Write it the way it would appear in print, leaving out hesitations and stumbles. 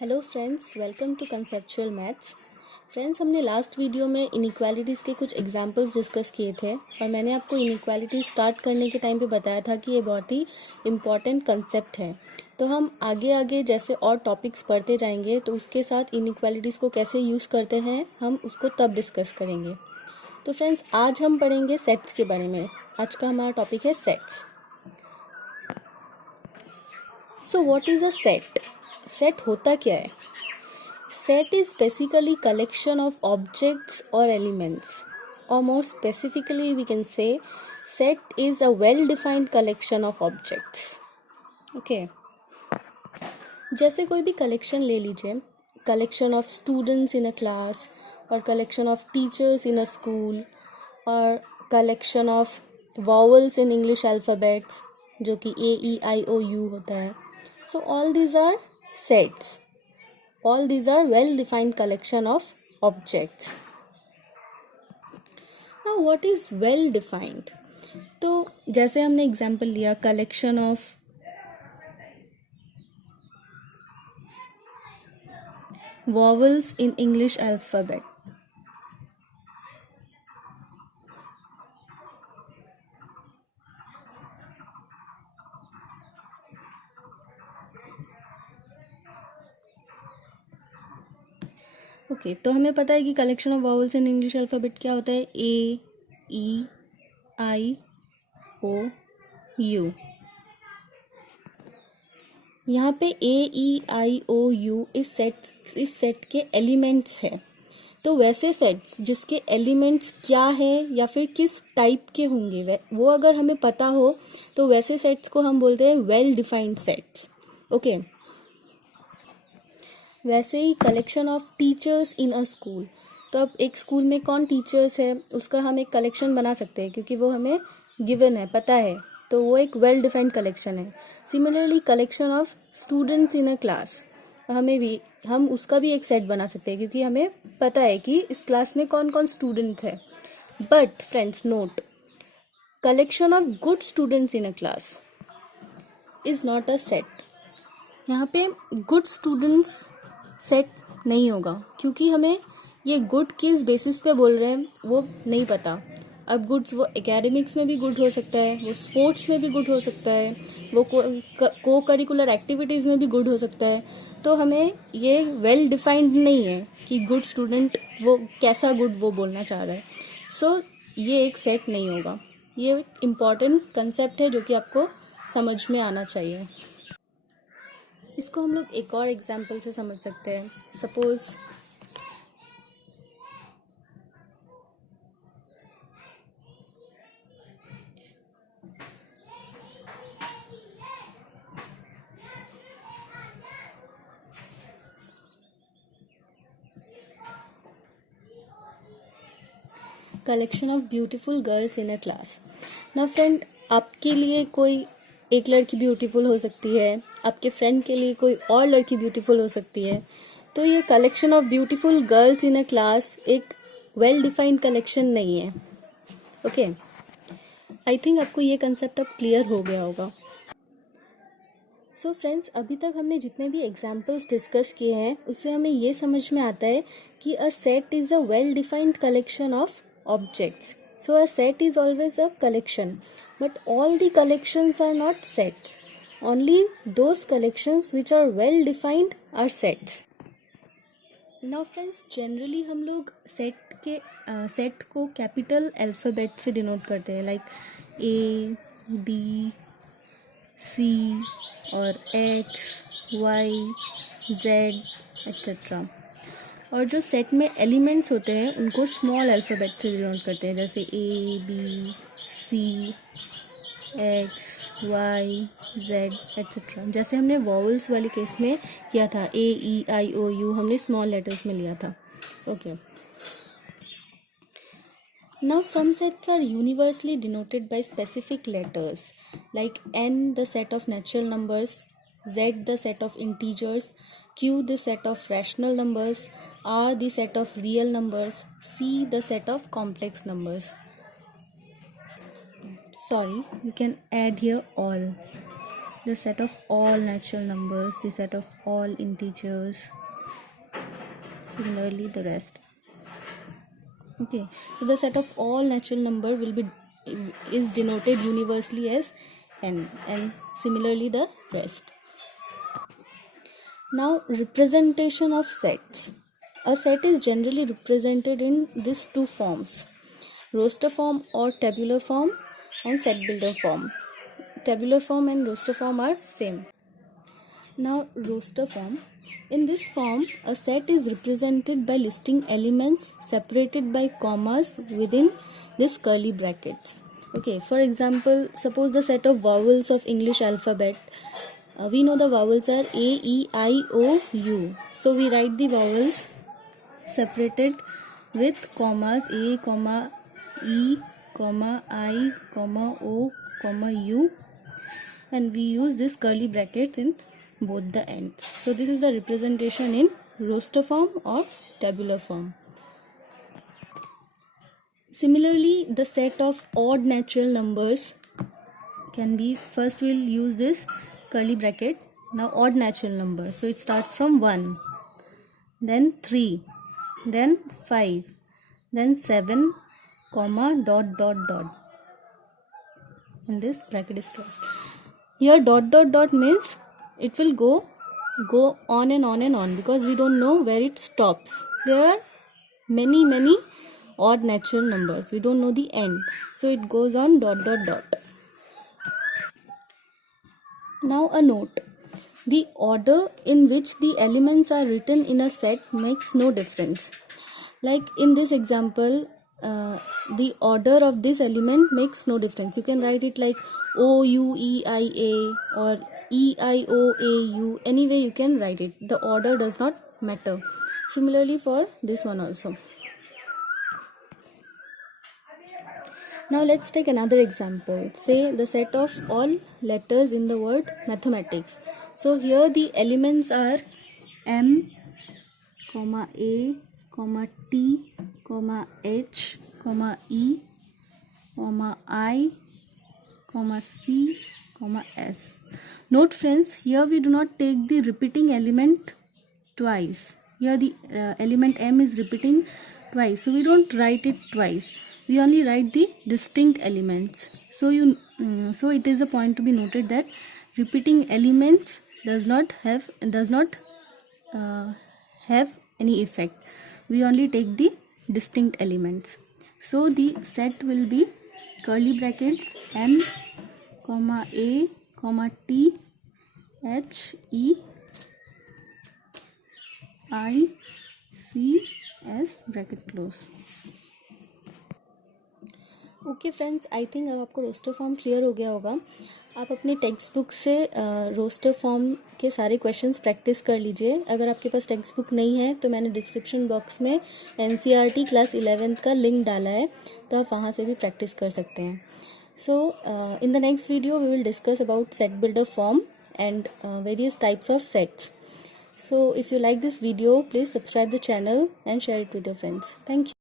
Hello friends, welcome to conceptual maths. Friends, हमने last video में inequalities के कुछ एग्जांपल्स डिस्कस किए थे और मैंने आपको इनइक्वालिटी स्टार्ट करने के टाइम पे बताया था कि ये बहुत ही इम्पॉर्टेंट कंसेप्ट है। तो हम आगे आगे जैसे और टॉपिक्स पढ़ते जाएंगे तो उसके साथ इनइक्वालिटीज़ को कैसे यूज़ करते हैं हम उसको तब डिस्कस करेंगे। तो फ्रेंड्स, आज हम पढ़ेंगे सेट्स के बारे में। आज का हमारा टॉपिक है sets. So what is a set? Set होता क्या है? Set is basically collection of objects or elements, or more specifically we can say set is a well-defined collection of objects. Okay. जैसे कोई भी कलेक्शन ले लीजिए, collection of students in a class और collection of teachers in a school और collection of vowels in English alphabets जो कि AEIOU होता है. So all these are sets. All these are well-defined collection of objects. Now, what is well-defined? तो जैसे हमने एग्जाम्पल लिया collection of vowels in English alphabet. Okay, तो हमें पता है कि collection of vowels in English alphabet क्या होता है? AEIOU. यहाँ पे AEIOU इस सेट के एलिमेंट्स है। तो वैसे सेट्स जिसके एलिमेंट्स क्या हैं या फिर किस टाइप के होंगे वो अगर हमें पता हो तो वैसे सेट्स को हम बोलते हैं वेल डिफाइंड सेट्स. ओके. वैसे ही collection of teachers in a school, तो अब एक स्कूल में कौन टीचर्स है उसका हम एक कलेक्शन बना सकते हैं क्योंकि वो हमें गिवन है, पता है, तो वो एक वेल डिफाइंड कलेक्शन है. Similarly collection of students in a class, हम उसका भी एक सेट बना सकते हैं क्योंकि हमें पता है कि इस क्लास में कौन कौन स्टूडेंट्स है. But friends note, collection of good students in a class is not a set. यहाँ पे गुड स्टूडेंट्स सेट नहीं होगा क्योंकि हमें ये गुड किस बेसिस पे बोल रहे हैं वो नहीं पता. अब गुड वो एकेडमिक्स में भी गुड हो सकता है, वो स्पोर्ट्स में भी गुड हो सकता है, वो को करिकुलर एक्टिविटीज़ में भी गुड हो सकता है. तो हमें ये वेल डिफाइंड नहीं है कि गुड स्टूडेंट वो कैसा गुड वो बोलना चाह रहा है. सो ये एक सेट नहीं होगा. ये एक इम्पॉर्टेंट कंसेप्ट है जो कि आपको समझ में आना चाहिए. इसको हम लोग एक और एग्जाम्पल से समझ सकते हैं. Suppose collection of beautiful girls in a class. ना फ्रेंड, आपके लिए कोई एक लड़की ब्यूटीफुल हो सकती है, आपके फ्रेंड के लिए कोई और लड़की ब्यूटीफुल हो सकती है. तो ये collection of beautiful girls in a class एक वेल डिफाइंड कलेक्शन नहीं है. ओके, आई थिंक आपको ये कंसेप्ट अब क्लियर हो गया होगा. सो फ्रेंड्स, अभी तक हमने जितने भी एग्जाम्पल्स डिस्कस किए हैं उससे हमें ये समझ में आता है कि a set is a well defined collection of objects. So a set is always a collection, but all the collections are not sets. Only those collections which are well defined are sets. Now friends, generally हम लोग सेट को capital alphabet से डिनोट करते हैं, like A, B, C और X, Y, Z etc. और जो सेट में एलिमेंट्स होते हैं उनको स्मॉल अल्फ़ाबेट से डिनोट करते हैं, जैसे A, B, C, X, Y, Z etc. जैसे हमने वॉवल्स वाले केस में किया था, AEIOU हमने स्मॉल लेटर्स में लिया था. Okay. Now some sets are universally denoted by specific letters, like N the set of natural numbers, Z the set of integers, Q the set of rational numbers, R the set of real numbers, C the set of complex numbers. Sorry, you can add here all. the set of all natural numbers, the set of all integers, similarly the rest. Okay, so the set of all natural number is denoted universally as n, and similarly the rest. Now, representation of sets. A set is generally represented in these two forms: roster form or tabular form, and set builder form. Tabular form and roster form are same. Now, roster form. In this form, a set is represented by listing elements separated by commas within this curly brackets. Okay, for example, suppose the set of vowels of English alphabet. We know the vowels are A, E, I, O, U. So we write the vowels separated with commas A, comma E, comma I, comma O, comma U, and we use this curly brackets in both the ends. So this is the representation in roster form or tabular form. Similarly, the set of odd natural numbers can be, first we'll use this curly bracket. Now odd natural numbers, so it starts from 1, then 3, then 5, then 7, comma dot dot dot, and this bracket is closed. Here dot dot dot means it will go on and on and on, because we don't know where it stops. There are many odd natural numbers, we don't know the end, so it goes on dot dot dot. Now a note: the order in which the elements are written in a set makes no difference. Like in this example, the order of this element makes no difference. You can write it like O U E I A or E I O A U. Any way you can write it. The order does not matter. Similarly for this one also. Now let's take another example. Say the set of all letters in the word mathematics. So here the elements are M, comma A, comma T, comma H, comma E, comma I, comma C, comma S. Note friends, here we do not take the repeating element twice. Here the element M is repeating twice, so we don't write it twice. We only write the distinct elements. So it is a point to be noted that repeating elements does not have any effect. We only take the distinct elements. So the set will be curly brackets M, comma A, comma T, H, E, I, C, S, bracket close. Okay friends, I think अब आपको roster form clear हो गया होगा. आप अपने text book से roster form के सारे क्वेश्चंस प्रैक्टिस कर लीजिए. अगर आपके पास टेक्स्ट बुक नहीं है तो मैंने डिस्क्रिप्शन बॉक्स में NCERT क्लास 11th का लिंक डाला है, तो आप वहाँ से भी प्रैक्टिस कर सकते हैं. So in the next video we will discuss about set builder form and various types of sets. So if you like this video, please subscribe the channel and share it with your friends. Thank you.